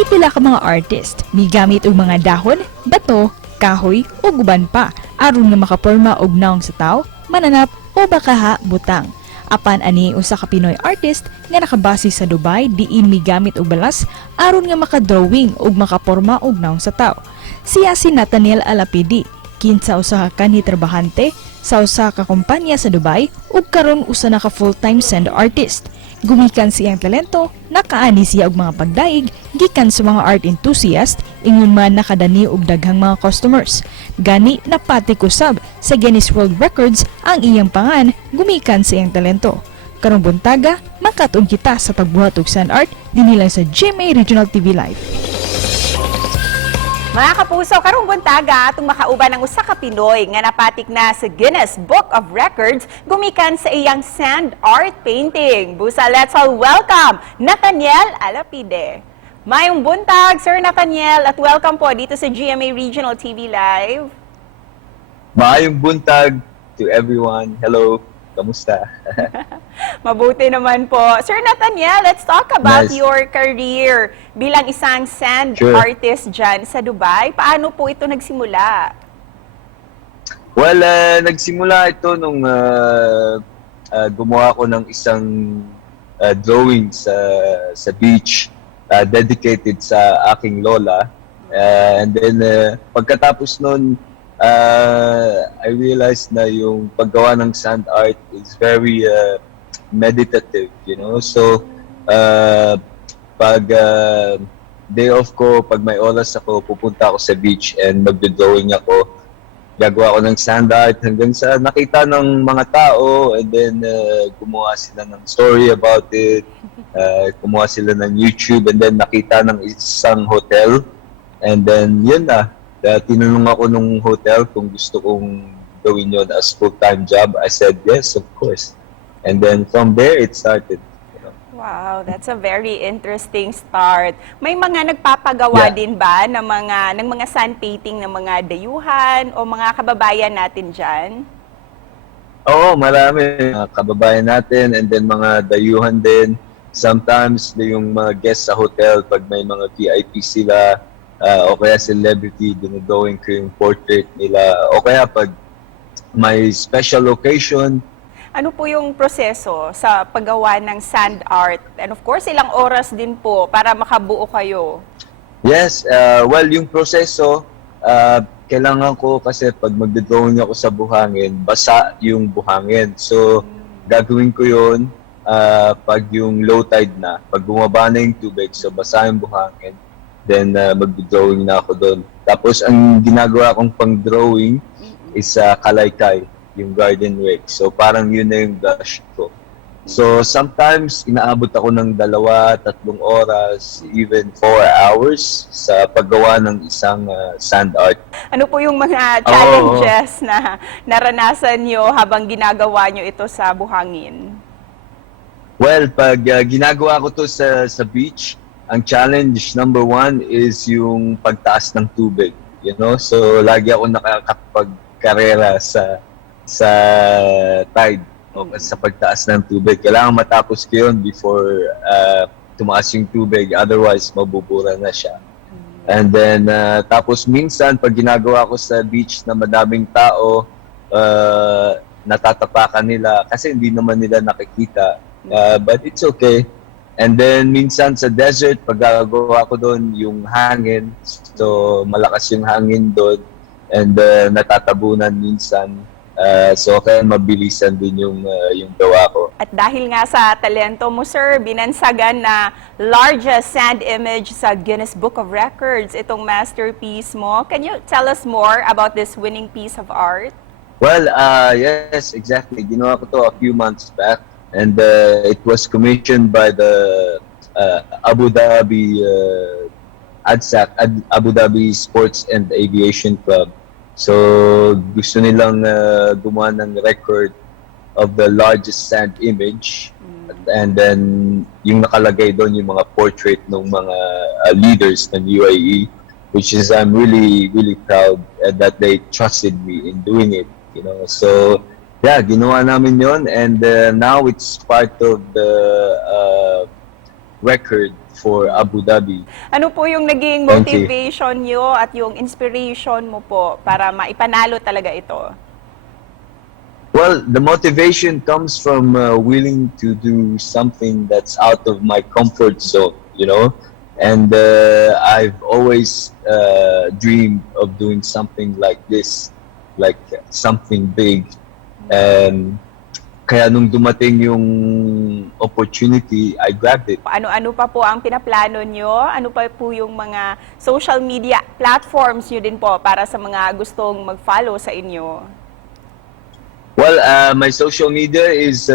Pipila ka mga artist, migamit og mga dahon, bato, kahoy o guban pa aron nga makaporma og naong sa tao, mananap o bakaha butang. Apan ani usa ka Pinoy artist nga nakabase sa Dubai diin migamit og balas aron nga makadrawing og makaporma og naong sa tao. Siya si Nathaniel Alapidi, kinsa usa ka kanitrabahante sa usa ka kompanya sa Dubai ug karon usa na ka full-time send artist. Gumikan siyang talento, nakaani siya og mga pagdaig gikan sa mga art enthusiast ingon man nakadani og daghang mga customers. Gani napatik-usab sa Guinness World Records ang iyang pangan gumikan sa iyang talento. Karong buntaga, makatun kita sa pagbuhat og sand art dinhi lang sa GMA Regional TV Live. Mga kapuso, karong buntaga atong makauban ang usa ka Pinoy nga napatik na sa Guinness Book of Records gumikan sa iyang sand art painting. Busa, let's all welcome Nathaniel Alapide. Mayong buntag, Sir Nathaniel, at welcome po dito sa GMA Regional TV Live. Maayong buntag to everyone. Hello, kamusta? Mabuti naman po. Sir Nathaniel, let's talk about Nice. your career bilang isang sand Sure. artist dyan sa Dubai. Paano po ito nagsimula? Well, nagsimula ito nung gumawa ko ng isang drawing sa beach dedicated sa aking lola. And then, pagkatapos nun, I realized na yung paggawa ng sand art is very meditative, you know. So, pag day off ko, pag may oras ako, pupunta ako sa beach and magdo-drawing ako. Gagawa ko ng sand art hanggang sa nakita ng mga tao and then gumawa sila ng story about it. Gumawa sila ng YouTube and then nakita ng isang hotel. And then, yun na. Tinanong ako nung hotel kung gusto kong gawin yun as full-time job. I said, yes, of course. And then from there, it started. You know. Wow, that's a very interesting start. May mga nagpapagawa Yeah. din ba ng mga sand painting ng mga dayuhan o mga kababayan natin dyan? Oo, marami. Mga kababayan natin and then mga dayuhan din. Sometimes yung mga guests sa hotel, pag may mga VIP sila, o kaya celebrity, dinodrawing ko yung portrait nila. O kaya pag may special occasion. Ano po yung proseso sa paggawa ng sand art? And of course, ilang oras din po para makabuo kayo? Yes, well, yung proseso, kailangan ko kasi pag magdodrawing ako sa buhangin, basa yung buhangin. So, gagawin ko yun pag yung low tide na. Pag bumaba na yung tubig, so basa yung buhangin, then magdodrawing na ako doon. Tapos, ang ginagawa kong pang-drawing is kalaykay, yung garden rake. So, parang yun na yung brush ko. So, sometimes, inaabot ako ng 2-3 oras, even 4 hours sa paggawa ng isang sand art. Ano po yung mga challenges na naranasan nyo habang ginagawa nyo ito sa buhangin? Well, pag ginagawa ko to sa beach, ang challenge number 1 is yung pagtaas ng tubig. You know? So, lagi ako nakakapagkarera sa tide o sa pagtaas ng tubig. Kailangan matapos ko yun before tumaas yung tubig. Otherwise, mabubura na siya. And then, tapos minsan, pag ginagawa ko sa beach na madaming tao, natatapakan nila kasi hindi naman nila nakikita. But it's okay. And then, minsan sa desert, pag gagawa ko doon yung hangin, so malakas yung hangin doon, and natatabunan minsan. So, kaya mabilisan din yung gawa ko. At dahil nga sa talento mo, sir, binansagan na largest sand image sa Guinness Book of Records, itong masterpiece mo. Can you tell us more about this winning piece of art? Well, yes, exactly. Ginawa ko to a few months back, and it was commissioned by the Abu Dhabi ADSAC, Abu Dhabi Sports and Aviation Club. So, gusto nilang gumawa ng record of the largest sand image. And then, yung nakalagay doon, yung mga portrait ng mga leaders ng UAE, which is I'm really, really proud that they trusted me in doing it. You know, so yeah, ginawa namin yon, and now it's part of the record for Abu Dhabi. Ano po yung naging Thank you. motivation nyo at yung inspiration mo po para maipanalo talaga ito? Well, the motivation comes from willing to do something that's out of my comfort zone, you know. And I've always dreamed of doing something like this, like something big. And kaya nung dumating yung opportunity, I grabbed it. Ano-ano pa po ang pinaplano nyo? Ano pa po yung mga social media platforms nyo din po para sa mga gustong mag-follow sa inyo? Well, my social media is,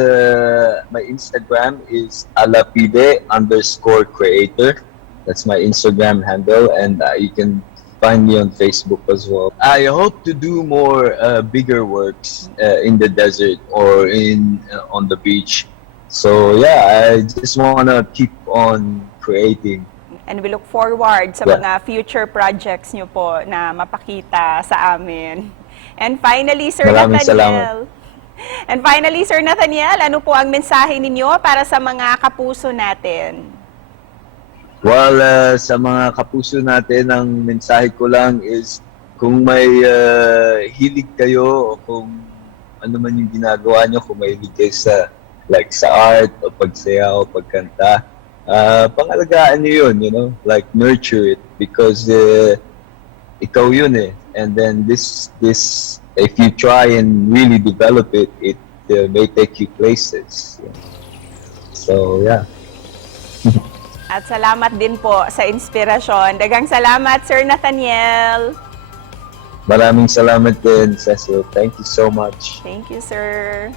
my Instagram is alapide_creator. That's my Instagram handle, and you can find me on Facebook as well. I hope to do more bigger works in the desert or on the beach. So yeah, I just want to keep on creating. And we look forward sa Yeah. mga future projects nyo po na mapakita sa amin. And finally, Sir Maraming Nathaniel. And finally, Sir Nathaniel, ano po ang mensahe ninyo para sa mga kapuso natin? Well, sa mga kapuso natin, ang mensahe ko lang is kung may hilig kayo o kung ano man yung ginagawa nyo, kung may hilig kayo sa art o pagsayaw o pagkanta, pangalagaan nyo yun, you know, like nurture it because ikaw yun eh. And then this if you try and really develop it, it may take you places. So yeah. At salamat din po sa inspirasyon. Dagang salamat, Sir Nathaniel. Maraming salamat din, Cecil. Thank you so much. Thank you, sir.